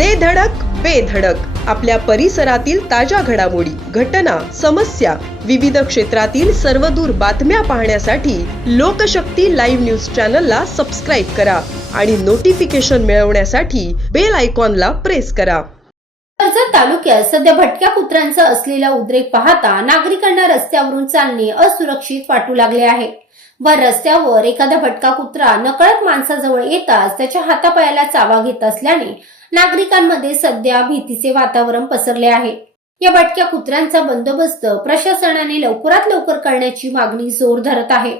दे धडक बेधडक आपल्या परिसरातील ताज्या घडामोडी घटना समस्या विविध क्षेत्रातील सर्वदूर बातम्या पाहण्यासाठी लोकशक्ती लाईव्ह न्यूज चॅनलला सबस्क्राईब करा आणि नोटिफिकेशन मिळवण्यासाठी बेल आयकॉनला प्रेस करा. कर्जत तालुक्यात सध्या भटक्या कुत्र्यांचा असलेला उद्रेक पाहता नागरिकांना रस्त्यावरून चालणे असुरक्षित वाटू लागले आहे. व रस्त्यावर एखादा भटका कुत्रा नकळत माणसाजवळ येताच त्याच्या हातापायाला चावा घेत असल्याने नागरिकांमध्ये सध्या भीतीचे वातावरण पसरले आहे. या भटक्या कुत्र्यांचा बंदोबस्त प्रशासनाने लवकरात लवकर करण्याची मागणी जोर धरत आहे.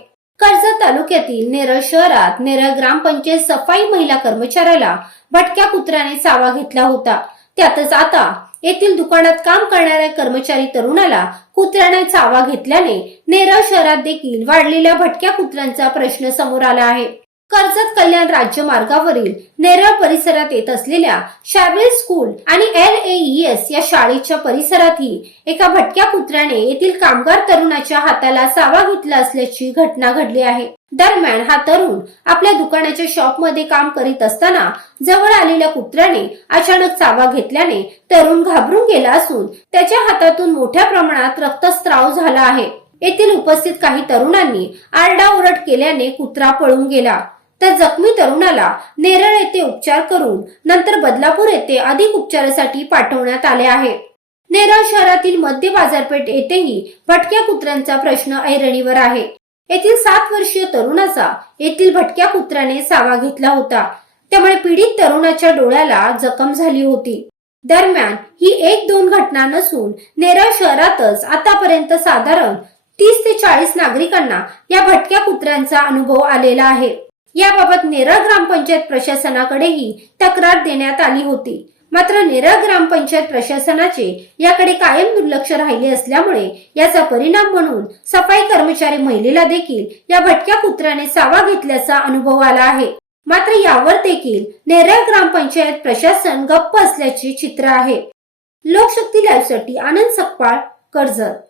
कर्जत तालुक्यातील नेरळ शहरात नेरळ ग्रामपंचायत सफाई महिला कर्मचाऱ्याला भटक्या कुत्र्याने चावा घेतला होता. त्यातच आता येथील दुकानात काम करणाऱ्या कर्मचारी तरुणाला कुत्र्याने चावा घेतल्याने नेरळ शहरात देखील वाढलेल्या भटक्या कुत्र्यांचा प्रश्न समोर आला आहे. कर्जत कल्याण राज्य मार्गावरील नेरळ परिसरात येत असलेल्या शार्वेल स्कूल आणि एल एस या शाळेच्या परिसरातही एका भटक्या कुत्र्याने येथील कामगार तरुणाच्या हाताला चावा घेतला असल्याची घटना घडली आहे. दरम्यान हा तरुण आपल्या दुकानाच्या शॉपमध्ये काम करीत असताना जवळ आलेल्या कुत्र्याने अचानक चावा घेतल्याने तरुण घाबरून गेला असून त्याच्या हातातून मोठ्या प्रमाणात रक्तस्त्राव झाला आहे. येथील उपस्थित काही तरुणांनी आरडाओरड केल्याने कुत्रा पळून गेला. तर जखमी तरुणाला नेरळ येथे उपचार करून नंतर बदलापूर येथे अधिक उपचारासाठी पाठवण्यात आले आहे. नेरळ शहरातील मध्य बाजारपेठ येथेही भटक्या कुत्र्यांचा प्रश्न ऐरणीवर आहे. येथील सात वर्षीय तरुणाचा येथील भटक्या कुत्र्याने सावा घेतला होता. त्यामुळे पीडित तरुणाच्या डोळ्याला जखम झाली होती. दरम्यान ही एक दोन घटना नसून नेरळ शहरातच आतापर्यंत साधारण तीस ते चाळीस नागरिकांना या भटक्या कुत्र्यांचा अनुभव आलेला आहे. याबाबत नेरळ ग्रामपंचायत प्रशासनाकडेही तक्रार देण्यात आली होती. मात्र नेरळ ग्रामपंचायत प्रशासनाचे याकडे कायम दुर्लक्ष राहिले असल्यामुळे याचा परिणाम म्हणून सफाई कर्मचारी महिलेला देखील या भटक्या कुत्र्याने सावा घेतल्याचा अनुभव आला आहे. मात्र यावर देखील नेरळ ग्रामपंचायत प्रशासन गप्प असल्याचे चित्र आहे. लोकशक्ती लाईव्हसाठी आनंद सकपाळ कर्जत.